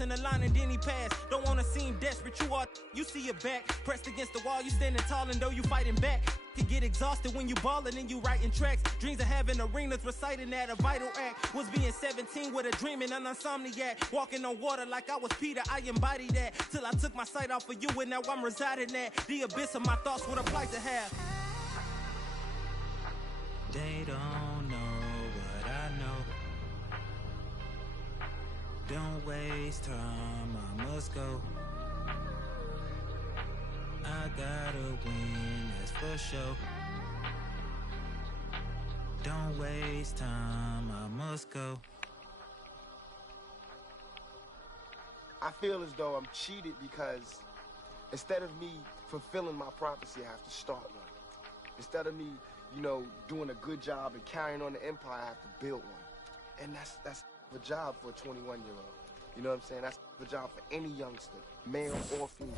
crossing the line and then he passed. Don't wanna seem desperate, you see your back pressed against the wall, you standing tall and though you fighting back. Can get exhausted when you ballin' and you writing tracks. Dreams of having arenas, reciting that a vital act. Was being 17 with a dream and an insomniac. Walking on water like I was Peter, I embodied that. Till I took my sight off of you and now I'm residing at the abyss of my thoughts, what a plight to have. They don't know what I know. Don't waste time, I must go. I gotta win, that's for sure. Don't waste time, I must go. I feel as though I'm cheated because instead of me fulfilling my prophecy, I have to start one. Instead of me, you know, doing a good job and carrying on the empire, I have to build one. And that's a job for a 21-year-old. You know what I'm saying? That's a job for any youngster, male or female,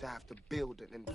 to have to build it and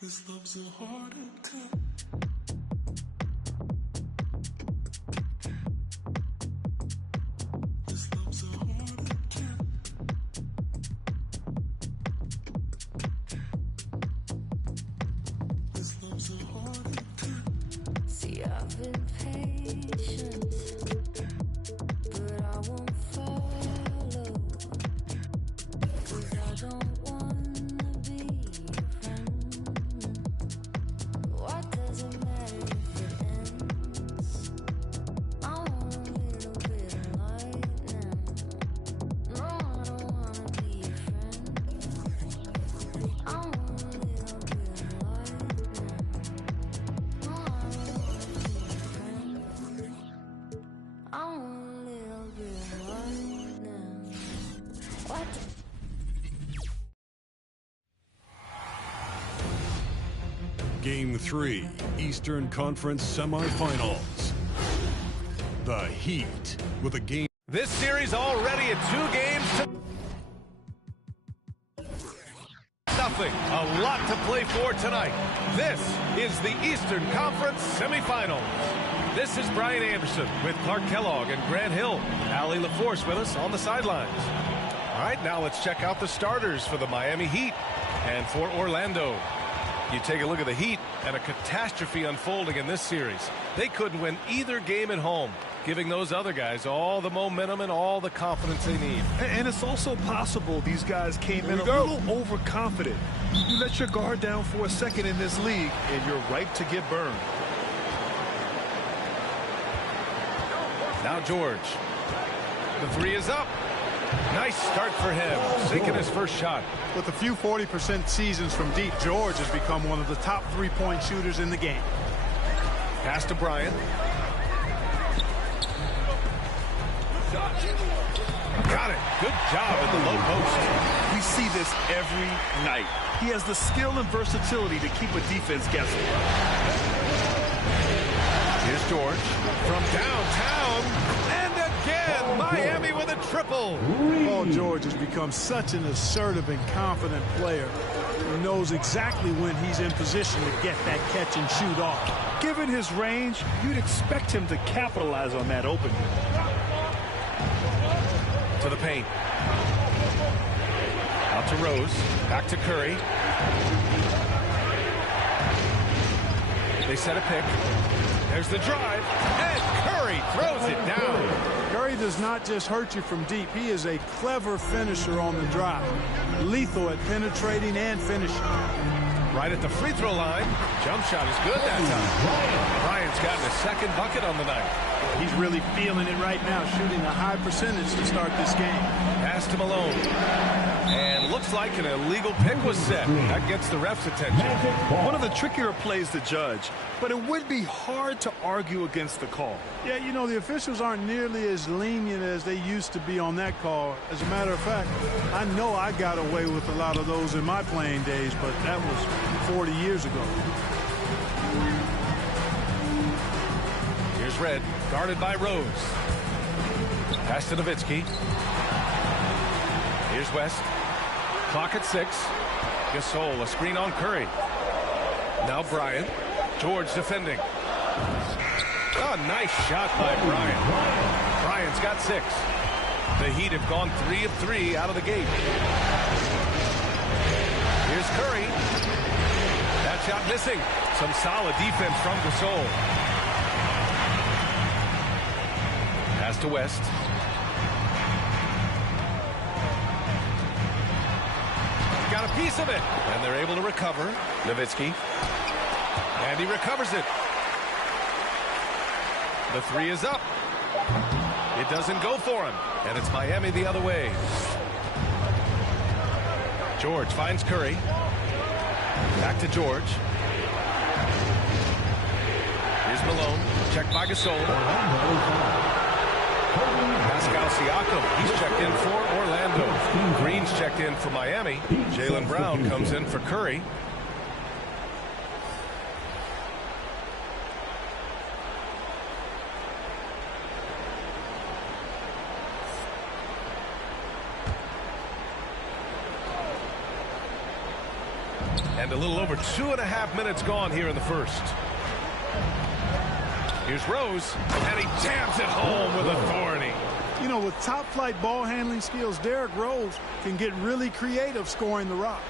this love's a heart attack. This love's a heart attack. This love's a heart attack. See, I've been patient, but I won't follow, 'cause I don't wanna be your friend. What does it matter if it ends? I want a little bit of lightning. No, I don't wanna be your friend. I want a little bit of lightning. No, I don't wanna be your friend. I want a little bit of lightning. What? Game 3, Eastern Conference Semifinals. The Heat with a game. This series already at 2 games to nothing. A lot to play for tonight. This is the Eastern Conference Semifinals. This is Brian Anderson with Clark Kellogg and Grant Hill. Allie LaForce with us on the sidelines. All right, now let's check out the starters for the Miami Heat and for Orlando. You take a look at the Heat and a catastrophe unfolding in this series. They couldn't win either game at home, giving those other guys all the momentum and all the confidence they need. And it's also possible these guys came in a little overconfident. You let your guard down for a second in this league, and you're ripe to get burned. Now George. The 3 is up. Nice start for him, sinking his first shot. With a few 40% seasons from deep, George has become one of the top three-point shooters in the game. Pass to Bryant. Got it. Good job at the low post. We see this every night. He has the skill and versatility to keep a defense guessing. Here's George from downtown. And again, Miami with a triple. Paul George has become such an assertive and confident player. He knows exactly when he's in position to get that catch and shoot off. Given his range, you'd expect him to capitalize on that opening. To the paint. Out to Rose. Back to Curry. They set a pick. There's the drive. And Curry throws it down. Curry does not just hurt you from deep. He is a clever finisher on the drive. Lethal at penetrating and finishing. Right at the free throw line. Jump shot is good that time. Bryant's gotten his second bucket on the night. He's really feeling it right now, shooting a high percentage to start this game. Pass to Malone. And looks like an illegal pick was set. That gets the ref's attention. One of the trickier plays to judge, but it would be hard to argue against the call. Yeah, you know, the officials aren't nearly as lenient as they used to be on that call. As a matter of fact, I know I got away with a lot of those in my playing days, but that was 40 years ago. Here's Red, guarded by Rose. Pass to Nowitzki. Here's West. Clock at 6. Gasol, a screen on Curry. Now Bryant. George defending. Oh, nice shot by Bryant. Bryant's got 6. The Heat have gone 3 of 3 out of the gate. Here's Curry. That shot missing. Some solid defense from Gasol. Pass to West. Got a piece of it. And they're able to recover. Nowitzki. And he recovers it. The 3 is up. It doesn't go for him. And it's Miami the other way. George finds Curry. Back to George. Here's Malone. Checked by Gasol. Pascal Siakam, he's checked in for Orlando. Green's checked in for Miami. Jaylen Brown comes in for Curry. And a little over 2.5 minutes gone here in the first. Here's Rose, and he jams it home with authority. You know, with top-flight ball handling skills, Derrick Rose can get really creative scoring the rock.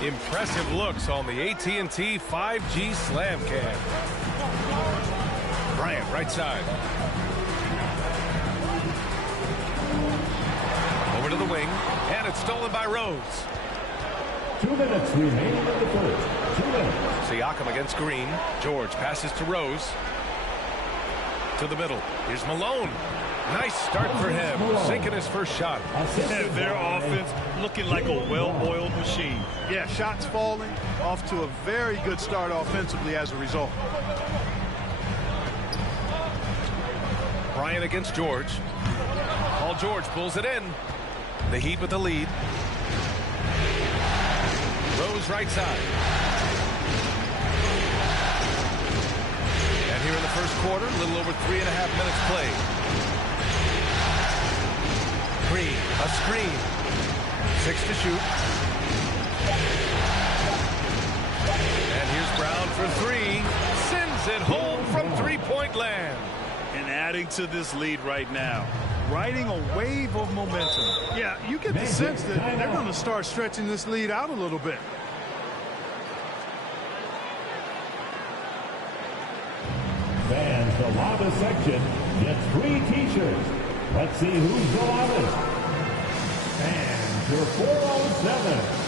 Impressive looks on the AT&T 5G Slam Cam. Bryant, right side. Over to the wing, and it's stolen by Rose. 2 minutes remaining in the first. 2 minutes. Siakam against Green. George passes to Rose. To the middle. Here's Malone. Nice start for him. Sinking his first shot. And their offense looking like a well-oiled machine. Yeah, shots falling, off to a very good start offensively as a result. Bryant against George. Paul George pulls it in. The Heat with the lead. Rose right side. And here in the first quarter, a little over 3.5 minutes played. Green, a screen. 6 to shoot. And here's Brown for 3. Sends it home from three-point land. And adding to this lead right now. Riding a wave of momentum. Yeah, you get the sense that they're going to start stretching this lead out a little bit. Fans, the loudest section gets free T-shirts. Let's see who's the loudest. Fans, your 407.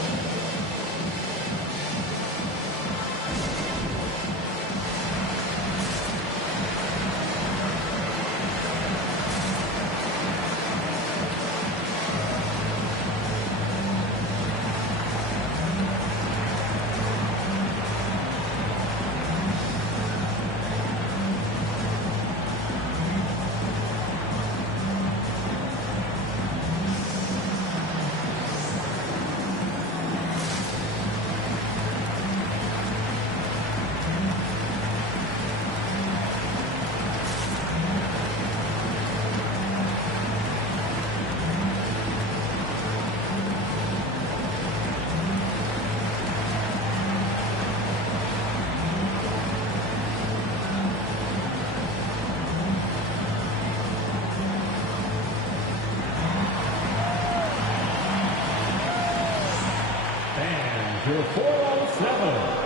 Your 407.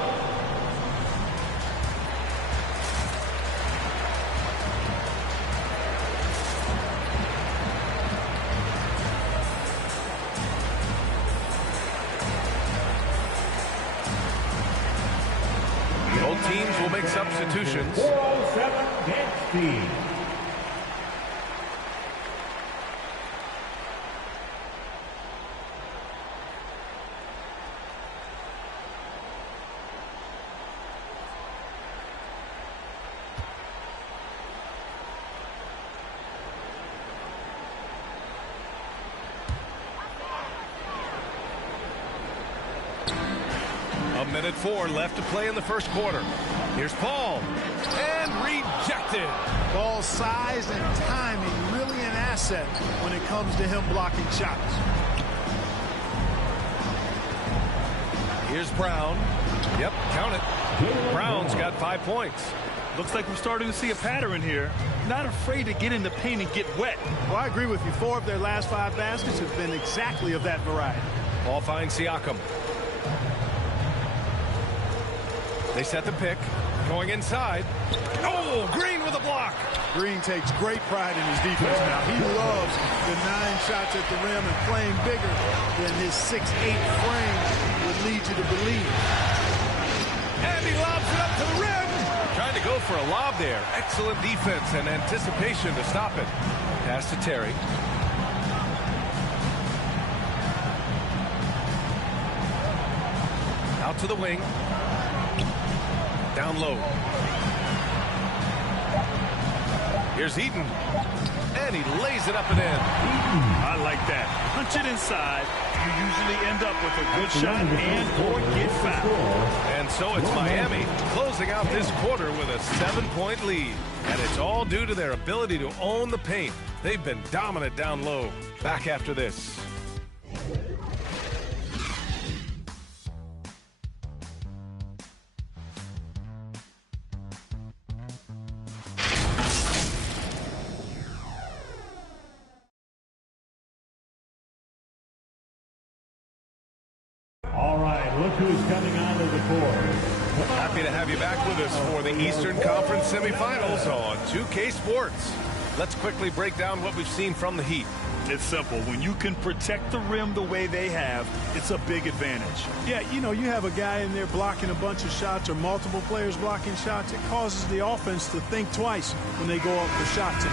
will make substitutions. 407 dance team. Minute 4 left to play in the first quarter. Here's Paul, and rejected. Ball size and timing really an asset when it comes to him blocking shots. Here's Brown. Yep, count it. Brown's got 5 points. Looks like we're starting to see a pattern here. Not afraid to get in the paint and get wet. Well, I agree with you. 4 of their last 5 baskets have been exactly of that variety. Paul finds Siakam. They set the pick. Going inside. Oh, Green with a block. Green takes great pride in his defense now. He loves the 9 shots at the rim and playing bigger than his 6'8" frame would lead you to believe. And he lobs it up to the rim. Trying to go for a lob there. Excellent defense and anticipation to stop it. Pass to Terry. Out to the wing. Down low. Here's Eaton. And he lays it up and in. I like that. Punch it inside. You usually end up with a good shot and or get fouled. And so it's Miami closing out this quarter with a 7-point lead. And it's all due to their ability to own the paint. They've been dominant down low. Back after this. All right, look who's coming onto the court. Happy to have you back with us for the Eastern Conference semifinals on 2K Sports. Let's quickly break down what we've seen from the Heat. It's simple. When you can protect the rim the way they have, it's a big advantage. Yeah, you know, you have a guy in there blocking a bunch of shots or multiple players blocking shots. It causes the offense to think twice when they go up for shots in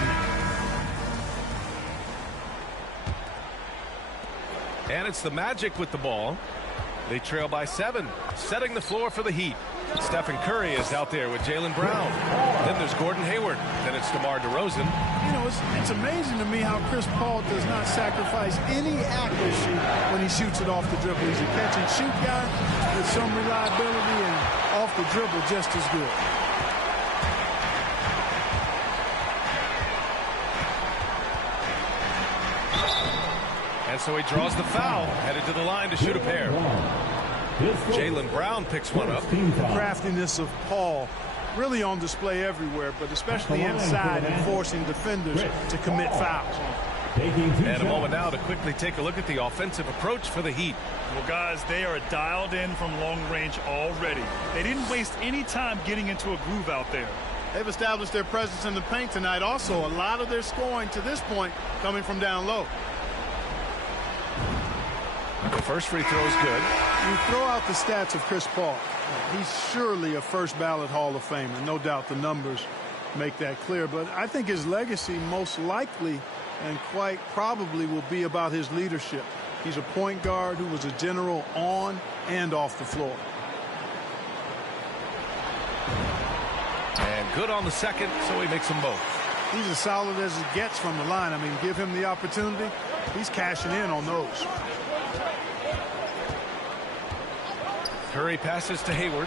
there. And it's the Magic with the ball. They trail by 7, setting the floor for the Heat. Stephen Curry is out there with Jaylen Brown. Then there's Gordon Hayward. Then it's DeMar DeRozan. You know, it's amazing to me how Chris Paul does not sacrifice any accuracy when he shoots it off the dribble. He's a catch-and-shoot guy with some reliability and off the dribble just as good. And so he draws the foul, headed to the line to shoot a pair. Jaylen Brown picks one up. The craftiness of Paul really on display everywhere, but especially inside and forcing defenders to commit fouls. And a moment now to quickly take a look at the offensive approach for the Heat. Well, guys, they are dialed in from long range already. They didn't waste any time getting into a groove out there. They've established their presence in the paint tonight. Also, a lot of their scoring to this point coming from down low. The first free throw is good. You throw out the stats of Chris Paul. He's surely a first ballot Hall of Famer. No doubt the numbers make that clear. But I think his legacy most likely and quite probably will be about his leadership. He's a point guard who was a general on and off the floor. And good on the second, so he makes them both. He's as solid as it gets from the line. I mean, give him the opportunity. He's cashing in on those. Curry passes to Hayward.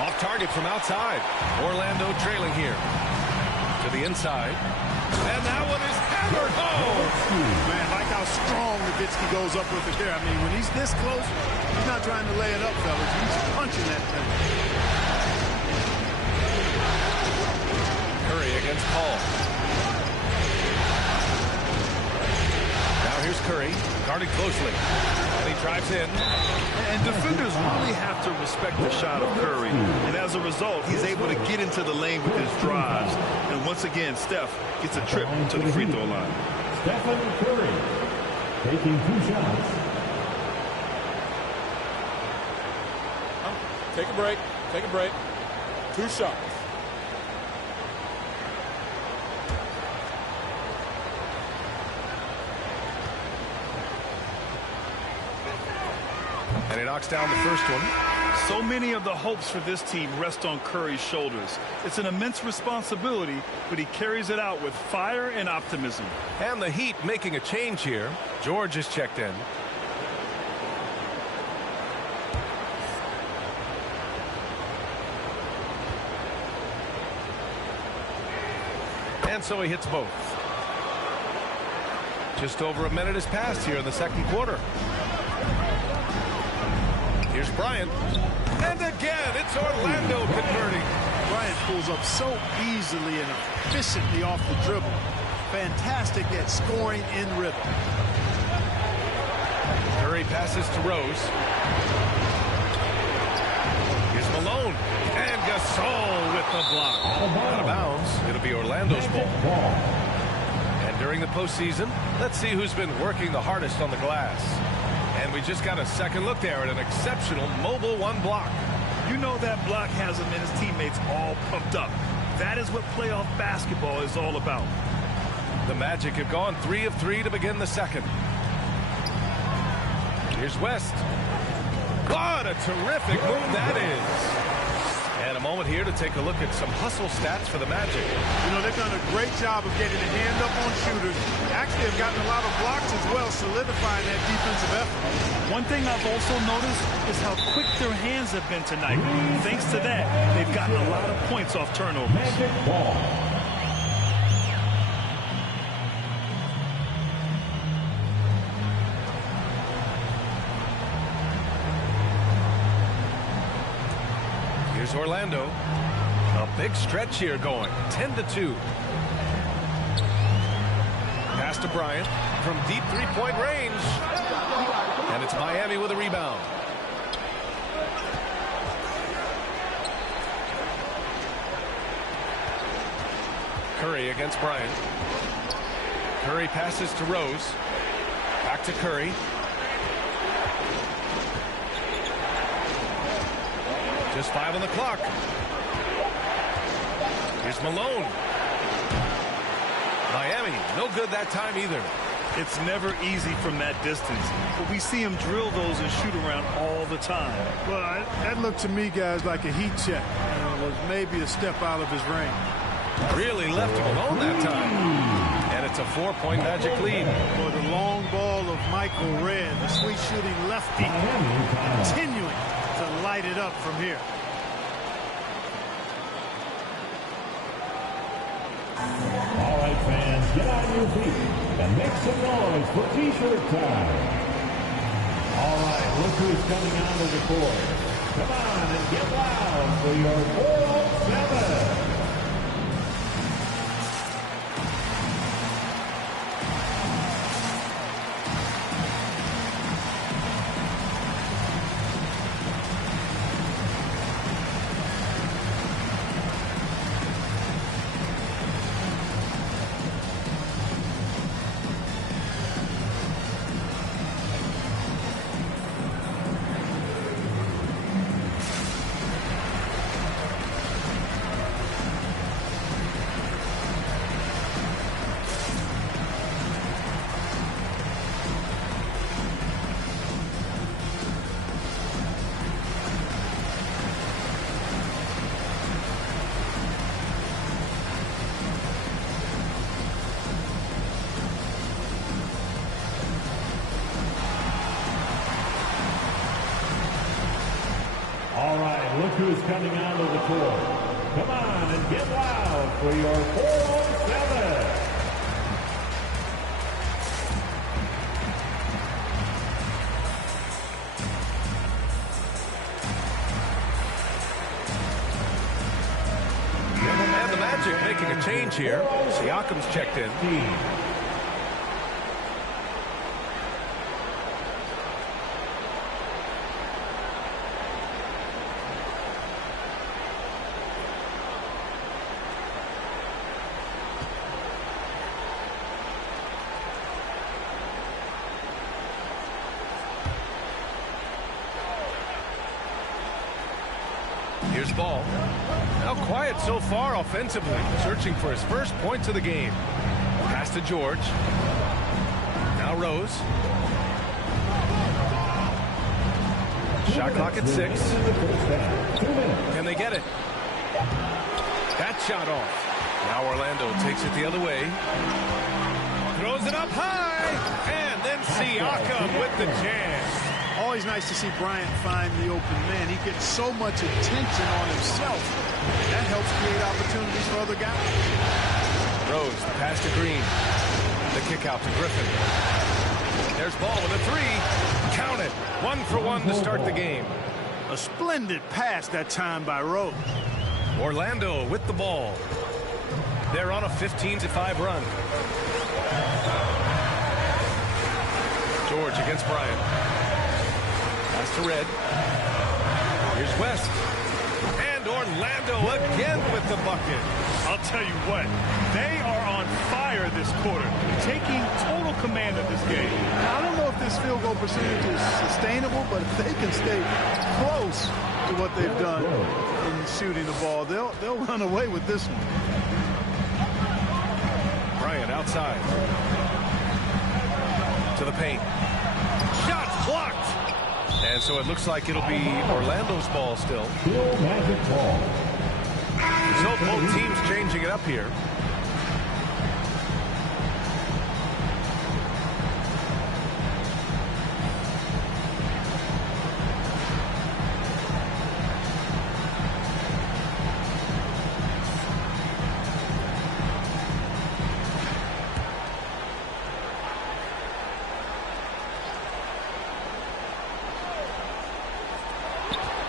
Off target from outside. Orlando trailing here. To the inside. And that one is hammered home. Man, like how strong Nowitzki goes up with it there. I mean, when he's this close, he's not trying to lay it up, fellas. He's punching that thing. Curry against Paul. Now here's Curry, guarded closely. And he drives in. And defenders really have to respect the shot of Curry. And as a result, he's able to get into the lane with his drives. And once again, Steph gets a trip to the free throw line. Stephen Curry taking 2 shots. Take a break. Take a break. 2 shots. And he knocks down the first one. So many of the hopes for this team rest on Curry's shoulders. It's an immense responsibility, but he carries it out with fire and optimism. And the Heat making a change here. George is checked in. And so he hits both. Just over a minute has passed here in the second quarter. Here's Bryant. And again, it's Orlando converting. Bryant pulls up so easily and efficiently off the dribble. Fantastic at scoring in rhythm. Curry passes to Rose. Here's Malone. And Gasol with the block. Out of bounds. It'll be Orlando's ball. And during the postseason, let's see who's been working the hardest on the glass. And we just got a second look there at an exceptional mobile 1 block. You know that block has him and his teammates all pumped up. That is what playoff basketball is all about. The Magic have gone 3 of 3 to begin the second. Here's West. What a terrific move that is. And a moment here to take a look at some hustle stats for the Magic. You know, they've done a great job of getting the hand up on shooters. Actually, have gotten a lot of blocks as well, solidifying that defensive effort. One thing I've also noticed is how quick their hands have been tonight. Thanks to that, they've gotten a lot of points off turnovers. Magic ball. Here's Orlando. A big stretch here going. 10-2. Pass to Bryant from deep three-point range. And it's Miami with a rebound. Curry against Bryant. Curry passes to Rose. Back to Curry. Just 5 on the clock. Here's Malone. Miami, no good that time either. It's never easy from that distance, but we see him drill those and shoot around all the time. Well, that looked to me, guys, like a heat check. It was maybe a step out of his range. Really left him alone that time. And it's a 4-point Magic lead. For the long ball of Michael Redd, the sweet shooting lefty, continuing to light it up from here. All right, fans, get on your feet and make some noise for T-shirt time. All right, look who's coming onto the court. Come on and get loud for your 407. All right, look who's coming onto the court. Come on and get loud for your 407. And the Magic making a change here. Siakam's checked in. Here's Ball. Now quiet so far offensively, searching for his first points of the game. Pass to George. Now Rose. Shot clock at 6. Can they get it? That shot off. Now Orlando takes it the other way. Throws it up high. And then Siakam with the jam. Always nice to see Bryant find the open man. He gets so much attention on himself. That helps create opportunities for other guys. Rose, the pass to Green. The kick out to Griffin. There's Ball with a 3. Count it. 1 for 1 to start the game. A splendid pass that time by Rose. Orlando with the ball. They're on a 15-5 run. George against Bryant. Pass to Red. Here's West. And Orlando again with the bucket. I'll tell you what, they are on fire this quarter, taking total command of this game. Now, I don't know if this field goal percentage is sustainable, but if they can stay close to what they've done in shooting the ball, they'll run away with this one. Bryant outside. To the paint. Shots blocked. And so it looks like it'll be Orlando's ball still. Magic ball. So both teams changing it up here.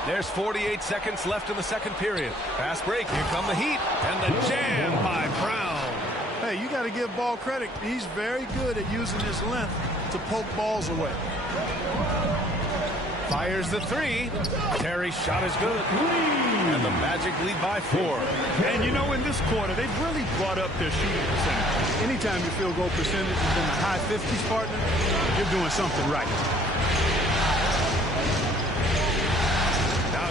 There's 48 seconds left in the second period. Fast break. Here come the Heat. And the jam by Brown. Hey, you got to give Ball credit. He's very good at using his length to poke balls away. Fires the 3. Terry's shot is good. And the Magic lead by 4. And you know, in this quarter, they've really brought up their shooting percentage. Anytime your field goal percentage is in the high 50s, partner, you're doing something right.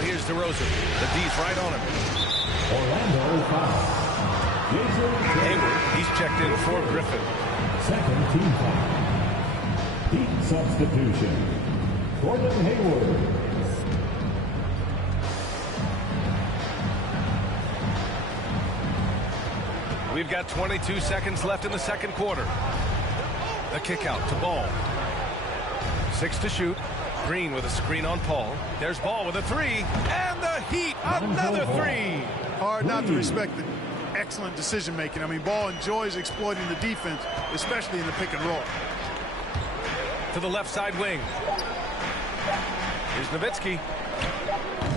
Here's DeRozan. The D's right on him. Orlando foul. Hayward, he's checked in for Griffin. Second team foul. Heat substitution. Gordon Hayward. We've got 22 seconds left in the second quarter. The kick out to Ball. 6 to shoot. Green with a screen on Paul. There's Ball with a 3. And the Heat, another 3. Hard not to respect the excellent decision making. I mean, Ball enjoys exploiting the defense, especially in the pick and roll. To the left side wing. Here's Nowitzki.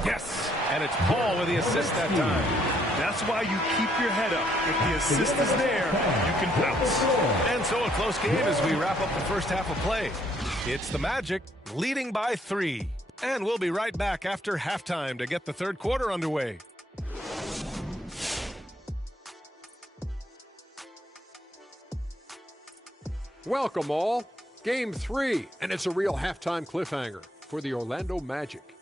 Yes, and it's Paul with the assist that time. That's why you keep your head up. If the assist is there, you can bounce. And so a close game as we wrap up the first half of play. It's the Magic leading by 3. And we'll be right back after halftime to get the third quarter underway. Welcome all. Game 3, and it's a real halftime cliffhanger for the Orlando Magic.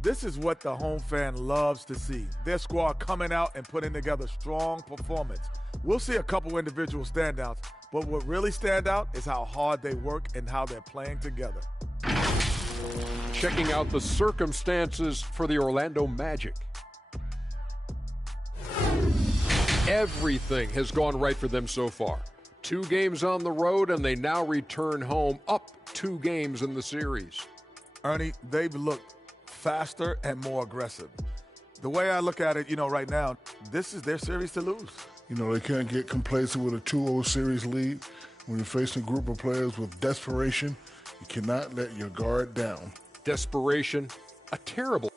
This is what the home fan loves to see. Their squad coming out and putting together strong performance. We'll see a couple individual standouts, but what really stand out is how hard they work and how they're playing together. Checking out the circumstances for the Orlando Magic. Everything has gone right for them so far. 2 games on the road, and they now return home up 2 games in the series. Ernie, they've looked faster and more aggressive. The way I look at it, right now, this is their series to lose. They can't get complacent with a 2-0 series lead. When you're facing a group of players with desperation, you cannot let your guard down. Desperation, a terrible.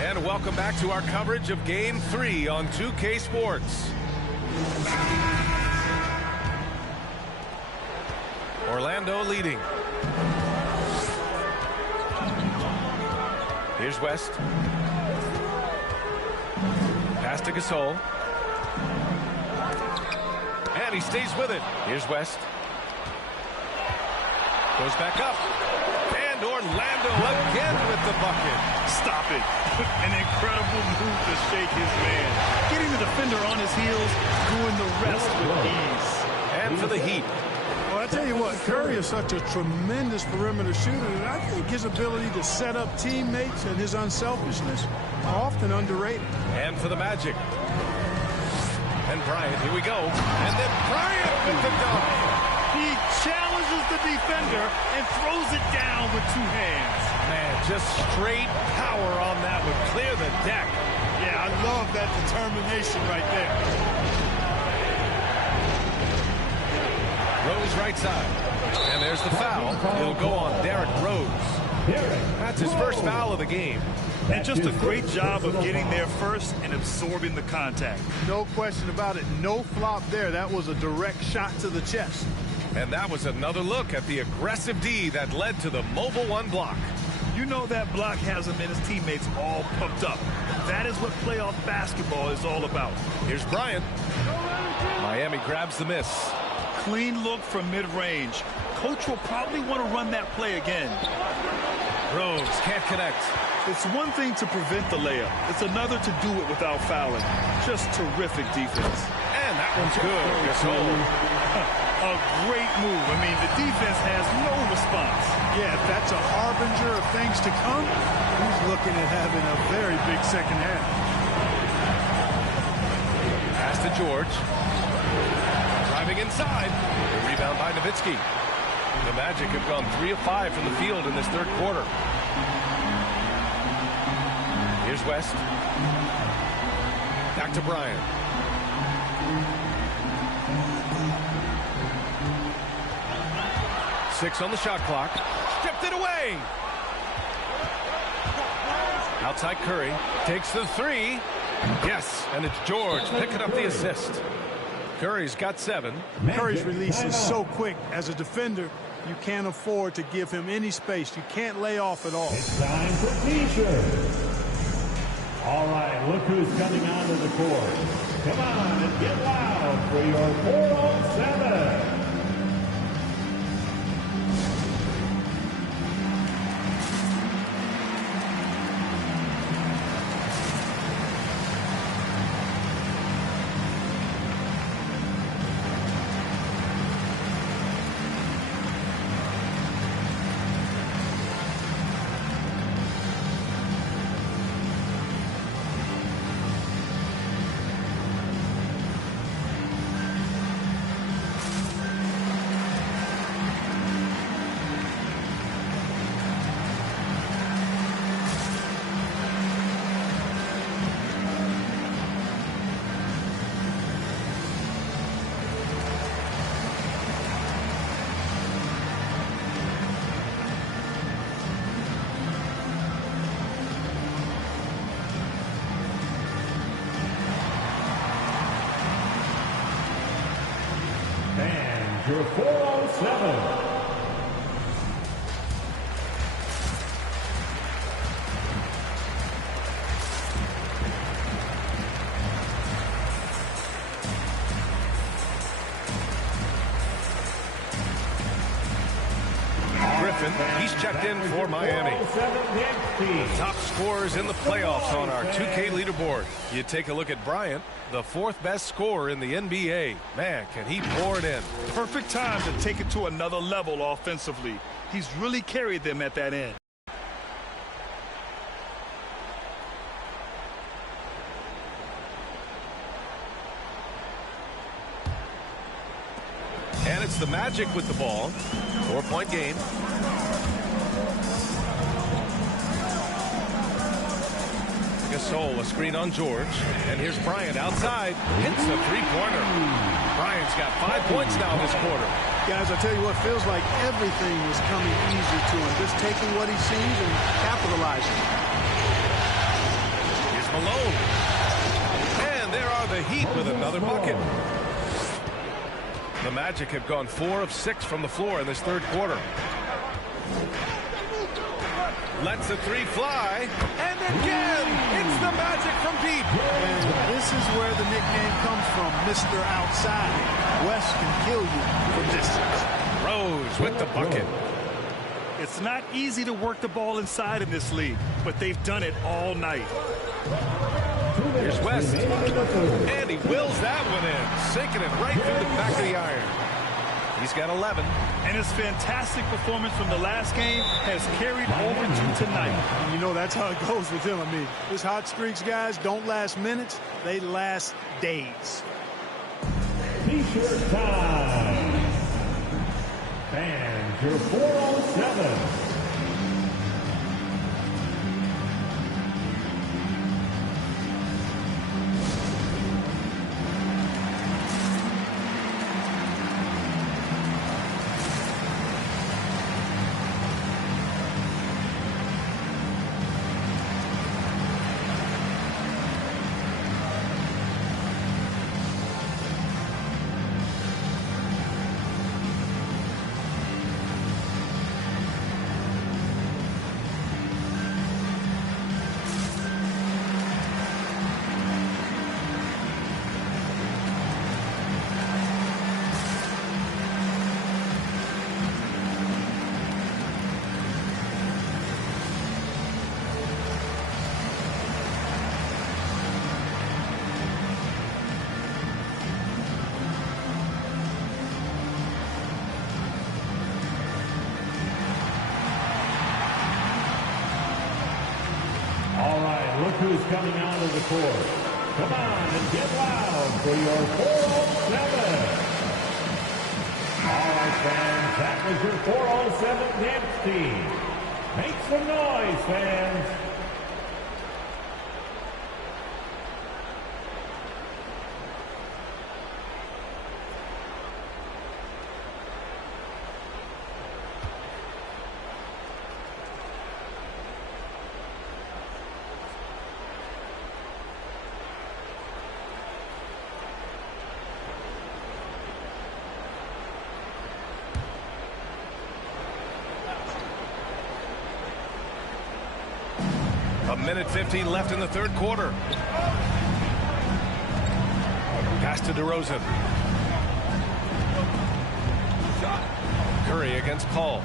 And welcome back to our coverage of Game 3 on 2K Sports. Orlando leading. Here's West. Pass to Gasol. he stays with it. Here's West. Goes back up. And Orlando again with the bucket. Stop it. An incredible move to shake his man. Getting the defender on his heels, doing the rest with ease. And for the Heat. Well, I tell you what, Curry is such a tremendous perimeter shooter, and I think his ability to set up teammates and his unselfishness are often underrated. And for the Magic. And Bryant, here we go. And then Bryant with the dunk. He challenges the defender and throws it down with two hands. Man, just straight power on that would clear the deck. Yeah, I love that determination right there. Rose right side. And there's the foul. It'll go on Derrick Rose. That's his first foul of the game. And just a great job of getting there first and absorbing the contact. No question about it. No flop there. That was a direct shot to the chest. And that was another look at the aggressive D that led to the mobile one block. You know that block has him and his teammates all pumped up. That is what playoff basketball is all about. Here's Bryant. Miami grabs the miss. Clean look from mid-range. Coach will probably want to run that play again. Rose can't connect. It's one thing to prevent the layup. It's another to do it without fouling. Just terrific defense. And that one's good. A great move. I mean, the defense has no response. Yeah, if that's a harbinger of things to come, he's looking at having a very big second half. Pass to George. Driving inside. The rebound by Nowitzki. The Magic have gone 3 of 5 from the field in this third quarter. Here's West. Back to Bryant. Six on the shot clock. Stripped it away. Outside Curry. Takes the three. Yes, and it's George picking up the assist. Curry's got 7. Curry's release is so quick. As a defender, you can't afford to give him any space. You can't lay off at all. It's time for T-shirts. All right, look who's coming onto the court. Come on and get loud for your 4-on-7. Your 4-on-7. Griffin, he's checked in for Miami. The top scorers in the playoffs on our 2K leaderboard. You take a look at Bryant, the 4th best scorer in the NBA. Man, can he pour it in. Perfect time to take it to another level offensively. He's really carried them at that end. And it's the Magic with the ball. 4-point game. Gasol, a screen on George. And here's Bryant outside. Hits a three-pointer. Bryant's got 5 points now this quarter. Guys, I tell you what, feels like everything is coming easy to him. Just taking what he sees and capitalizing. Here's Malone. And there are the Heat with another bucket. The Magic have gone 4 of 6 from the floor in this third quarter. Lets the three fly. And again, it's the Magic from deep. And this is where the nickname comes from, Mr. Outside. Wes can kill you from distance. Rose with the bucket. It's not easy to work the ball inside in this league, but they've done it all night. Here's West. And he wills that one in, sinking it right through the back of the iron. He's got 11. And his fantastic performance from the last game has carried over to tonight. And you know, that's how it goes with him. I mean, his hot streaks, guys, don't last minutes. They last days. T-shirt time. Fans, your 407. Who's coming out of the court? Come on and get loud for your 407. All right, fans, that was your 407 dance team. Make some noise, fans. A minute 15 left in the third quarter. Pass to DeRozan. Curry against Paul.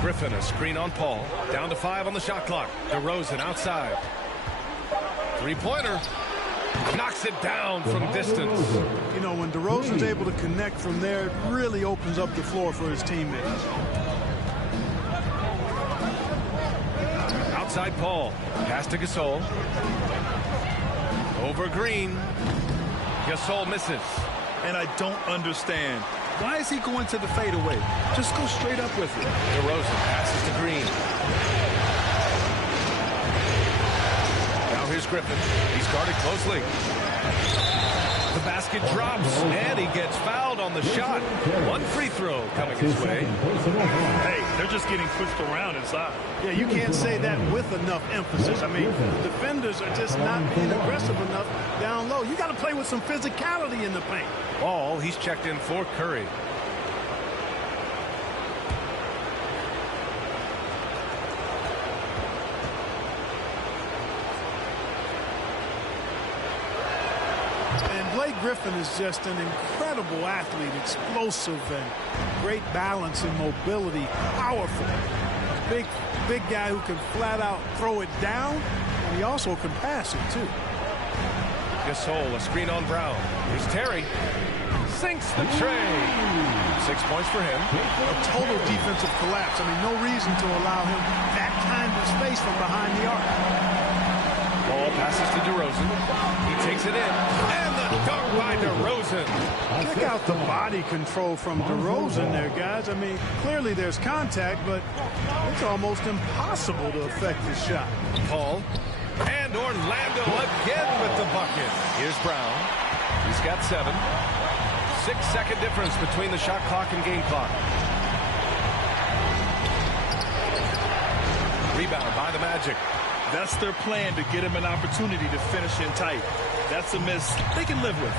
Griffin, a screen on Paul. Down to 5 on the shot clock. DeRozan outside. Three-pointer. Knocks it down from distance. You know, when DeRozan's able to connect from there, it really opens up the floor for his teammates. Outside Paul. Pass to Gasol. Over Green. Gasol misses. And I don't understand. Why is he going to the fadeaway? Just go straight up with it. DeRozan passes to Green. Now here's Griffin. He's guarded closely. The basket drops, and he gets fouled on the shot. One free throw coming his way. Hey, they're just getting pushed around inside. Yeah, you can't say that with enough emphasis. I mean, defenders are just not being aggressive enough down low. You got to play with some physicality in the paint. Ball, he's checked in for Curry. Blake Griffin is just an incredible athlete, explosive and great balance and mobility, powerful. Big guy who can flat out throw it down, and he also can pass it too. Gasol, a screen on Brown. Here's Terry. Sinks the tray. 6 points for him. A total defensive collapse. I mean, no reason to allow him that kind of space from behind the arc. Ball passes to DeRozan. He takes it in. And the dunk by DeRozan. Check out the body control from DeRozan there, guys. I mean, clearly there's contact, but it's almost impossible to affect his shot. Paul. And Orlando again with the bucket. Here's Brown. He's got 7. 6-second difference between the shot clock and game clock. Rebound by the Magic. That's their plan, to get him an opportunity to finish in tight. That's a miss they can live with.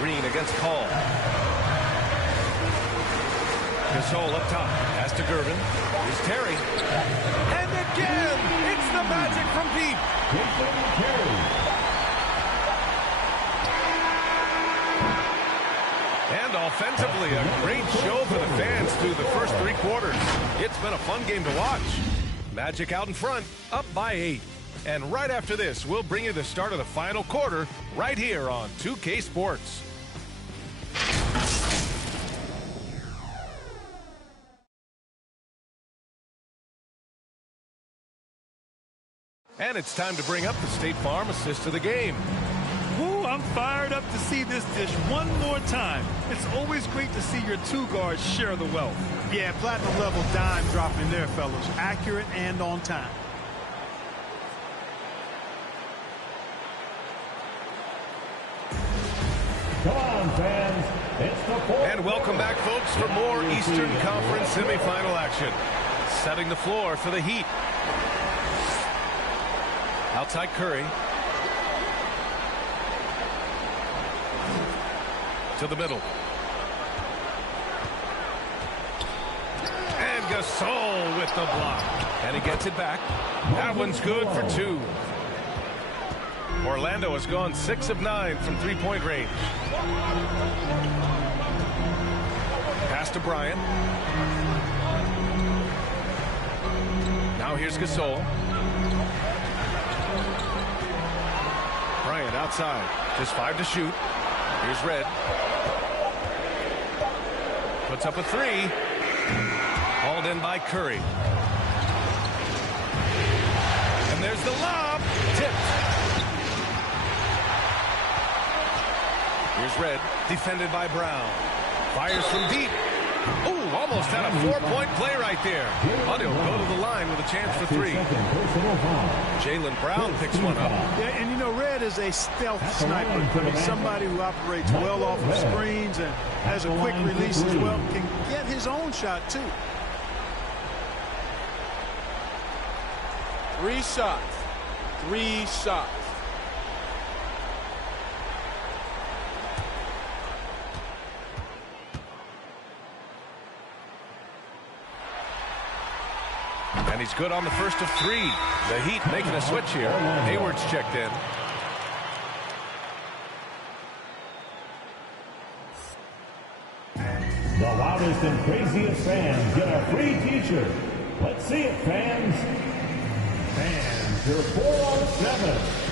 Green against Paul. Gasol up top. Pass to Gervin. Here's Terry. And again, Jason Terry. And offensively, a great show for the fans through the first 3 quarters. It's been a fun game to watch. Magic out in front, up by 8. And right after this, we'll bring you the start of the final quarter right here on 2K Sports. And it's time to bring up the State Farm assist of the game. Ooh, I'm fired up to see this dish one more time. It's always great to see your 2 guards share the wealth. Yeah, platinum level dime dropping there, fellas. Accurate and on time. Come on, fans. It's the fourth. And welcome back, folks, for more Eastern Conference semifinal action. Setting the floor for the Heat. Outside Curry. To the middle. And Gasol with the block. And he gets it back. That one's good for 2. Orlando has gone 6 of 9 from 3-point range. Pass to Bryant. Now here's Gasol. Bryant outside. Just 5 to shoot. Here's Red. Puts up a 3. Hauled in by Curry. And there's the lob. Tipped. Here's Red. Defended by Brown. Fires from deep. Ooh, almost had a 4-point play right there. But he'll go to the line with a chance for 3. Jaylen Brown picks one up. Yeah, and you know, Red is a stealth sniper. I mean, somebody who operates well off of screens and has a quick release as well. Can get his own shot, too. 3 shots. 3 shots. And he's good on the first of 3. The Heat making a switch here. Hayward's checked in. The loudest and craziest fans get a free t-shirt. Let's see it, fans. Fans, you're 4-on-7.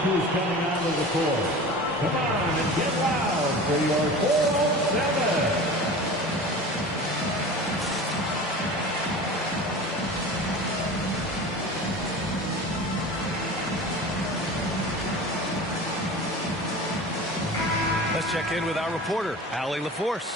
Who's coming onto the court? Come on and get loud for your 4-on-7. Let's check in with our reporter, Allie LaForce.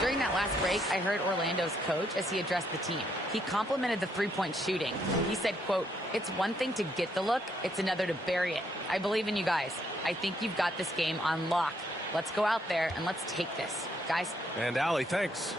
During that last break, I heard Orlando's coach as he addressed the team. He complimented the 3-point shooting. He said, quote, "It's one thing to get the look, it's another to bury it. I believe in you guys. I think you've got this game on lock. Let's go out there and let's take this, guys." And Allie, thanks.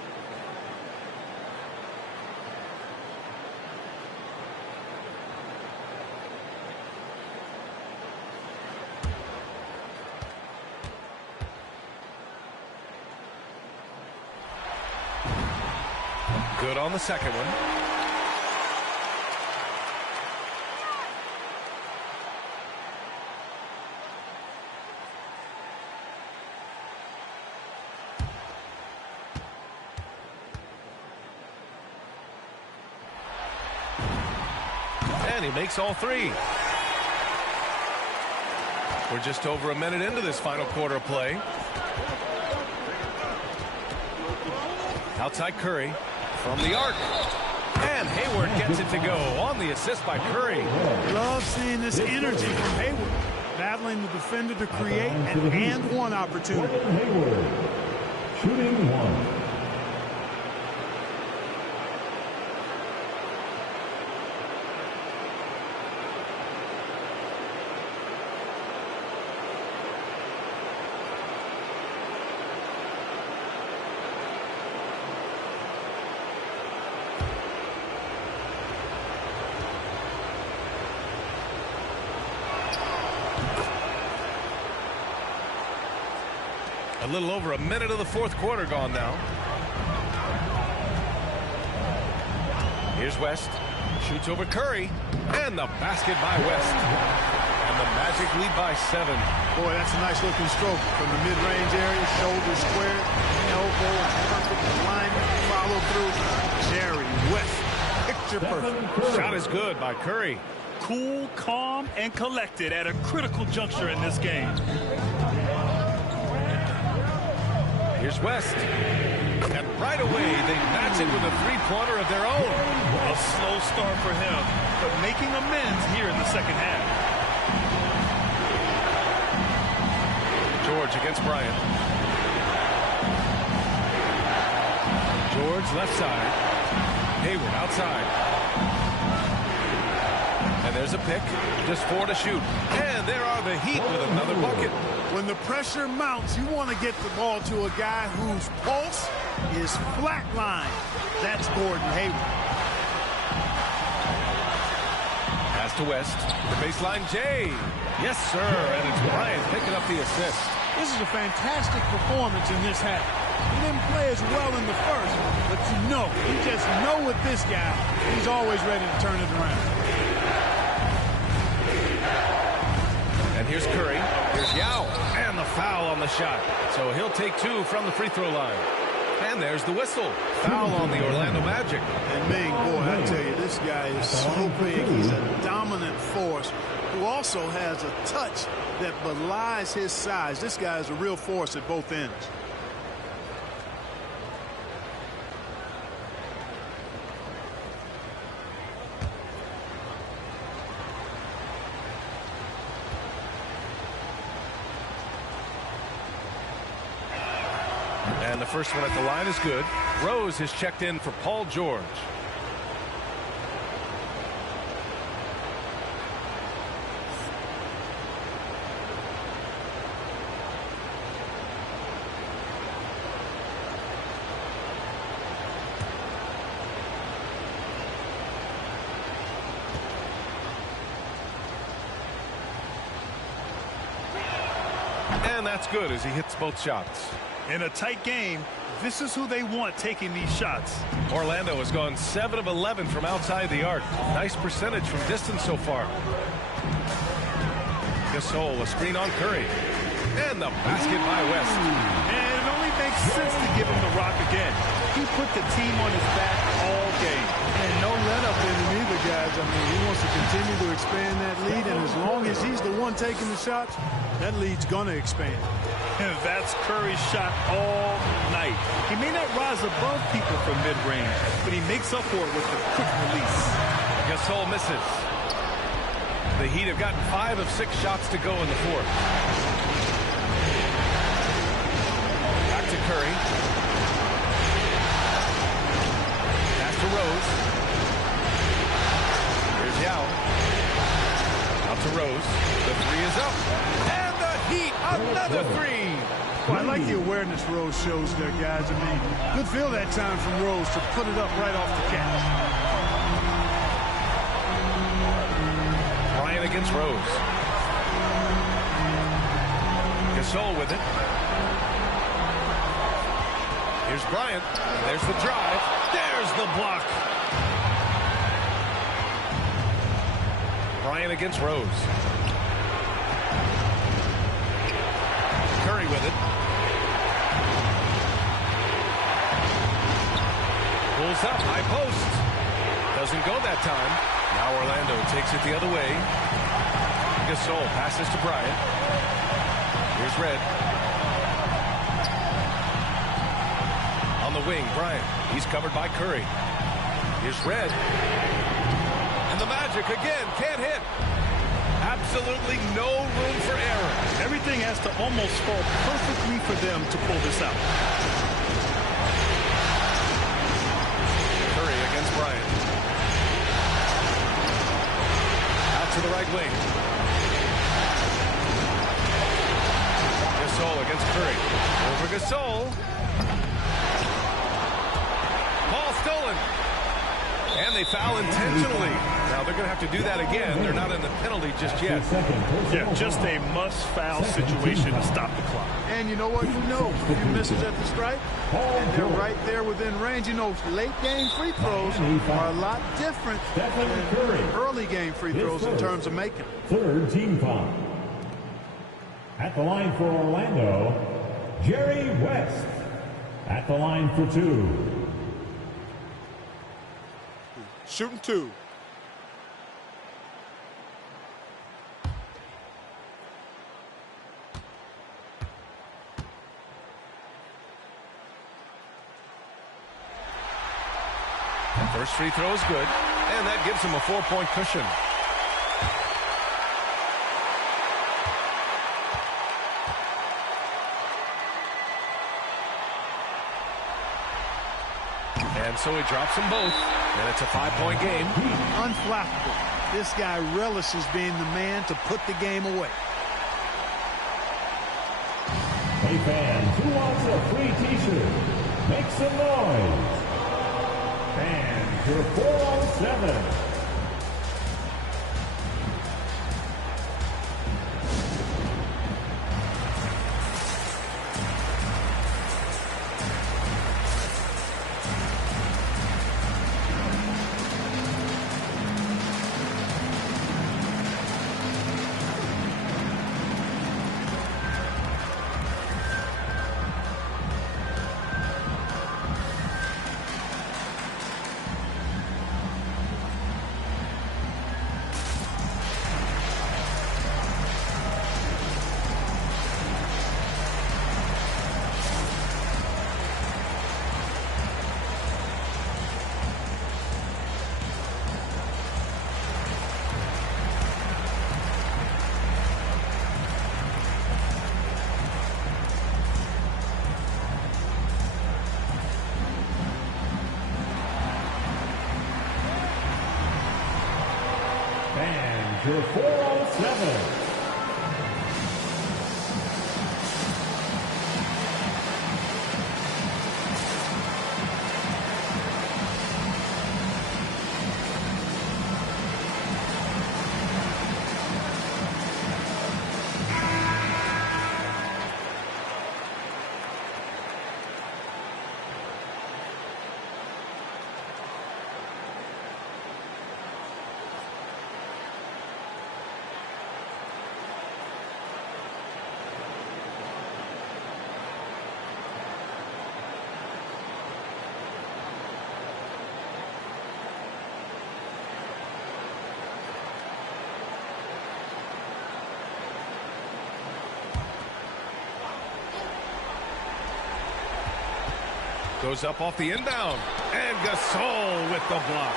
Good on the second one. And he makes all 3. We're just over a minute into this final quarter of play. Outside Curry from the arc. And Hayward gets it to go on the assist by Curry. Love seeing this energy from Hayward. Battling the defender to create an and-one opportunity. Hayward, shooting one. A little over a minute of the fourth quarter gone now. Here's West. Shoots over Curry. And the basket by West. And the Magic lead by 7. Boy, that's a nice looking stroke from the mid-range area. Shoulders squared. Elbow perfect alignment. Follow through. Jerry West. Picture perfect. Shot is good by Curry. Cool, calm, and collected at a critical juncture in this game. Here's West. And right away, they match it with a three-pointer of their own. A slow start for him, but making amends here in the second half. George against Bryant. George left side. Hayward outside. And there's a pick. Just 4 to shoot. And there are the Heat with another bucket. When the pressure mounts, you want to get the ball to a guy whose pulse is flatline. That's Gordon Hayward. Pass to West. The baseline, Jay. Yes, sir. And it's Bryant picking up the assist. This is a fantastic performance in this half. He didn't play as well in the first, but you just know with this guy, he's always ready to turn it around. And here's Curry. Here's Yao. And the foul on the shot. So he'll take 2 from the free throw line. And there's the whistle. Foul on the Orlando Magic. And Ming, boy, I tell you, this guy is so big. He's a dominant force who also has a touch that belies his size. This guy is a real force at both ends. And the first one at the line is good. Rose has checked in for Paul George. And that's good as he hits both shots. In a tight game, this is who they want taking these shots. Orlando has gone 7 of 11 from outside the arc. Nice percentage from distance so far. Gasol, a screen on Curry. And the basket by West. And it only makes sense to give him the rock again. He put the team on his back all game. And no let up in him either, guys. I mean, he wants to continue to expand that lead, and as long as he's the one taking the shots, that lead's going to expand. And that's Curry's shot all night. He may not rise above people from mid-range, but he makes up for it with the quick release. Gasol misses. The Heat have gotten 5 of 6 shots to go in the fourth. Back to Curry. Pass to Rose. Here's Yao. Out to Rose. The 3 is up. And the Heat, another 3. Well, I like the awareness Rose shows there, guys. I mean, good feel that time from Rose to put it up right off the catch. Bryant against Rose. Gasol with it. Here's Bryant. There's the drive. There's the block. Bryant against Rose. Curry with it. Pulls up, high post. Doesn't go that time. Now Orlando takes it the other way. Gasol passes to Bryant. Here's Red. On the wing, Bryant. He's covered by Curry. Here's Red. And the Magic again can't hit. Absolutely no room for error. Everything has to almost fall perfectly for them to pull this out. Curry against Bryant. Out to the right wing. Gasol against Curry. Over Gasol. Ball stolen. And they foul intentionally. Now they're going to have to do that again. They're not in the penalty just yet. Yeah, just a must-foul situation to stop the clock. And you know what? Who knows? A few misses at the stripe, and they're right there within range. You know, late game free throws are a lot different than early game free throws in terms of making. Third team foul. At the line for Orlando, Jerry West. At the line for 2. Shooting 2. First free throw is good, and that gives him a 4-point cushion. And so he drops them both, and it's a 5-point game. Unflappable. This guy relishes being the man to put the game away. Hey fans, who wants a free t-shirt? Make some noise. Fans, you're 407. You're 407. Goes up off the inbound. And Gasol with the block.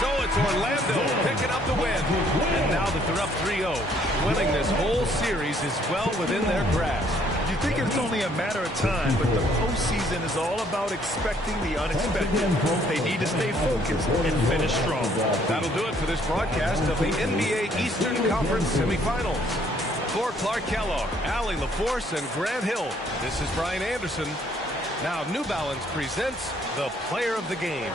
So it's Orlando picking up the win. And now that they're up 3-0, winning this whole series is well within their grasp. You think it's only a matter of time, but the postseason is all about expecting the unexpected. They need to stay focused and finish strong. That'll do it for this broadcast of the NBA Eastern Conference semifinals. For Clark Kellogg, Allie LaForce, and Grant Hill, this is Brian Anderson. Now, New Balance presents the Player of the Game.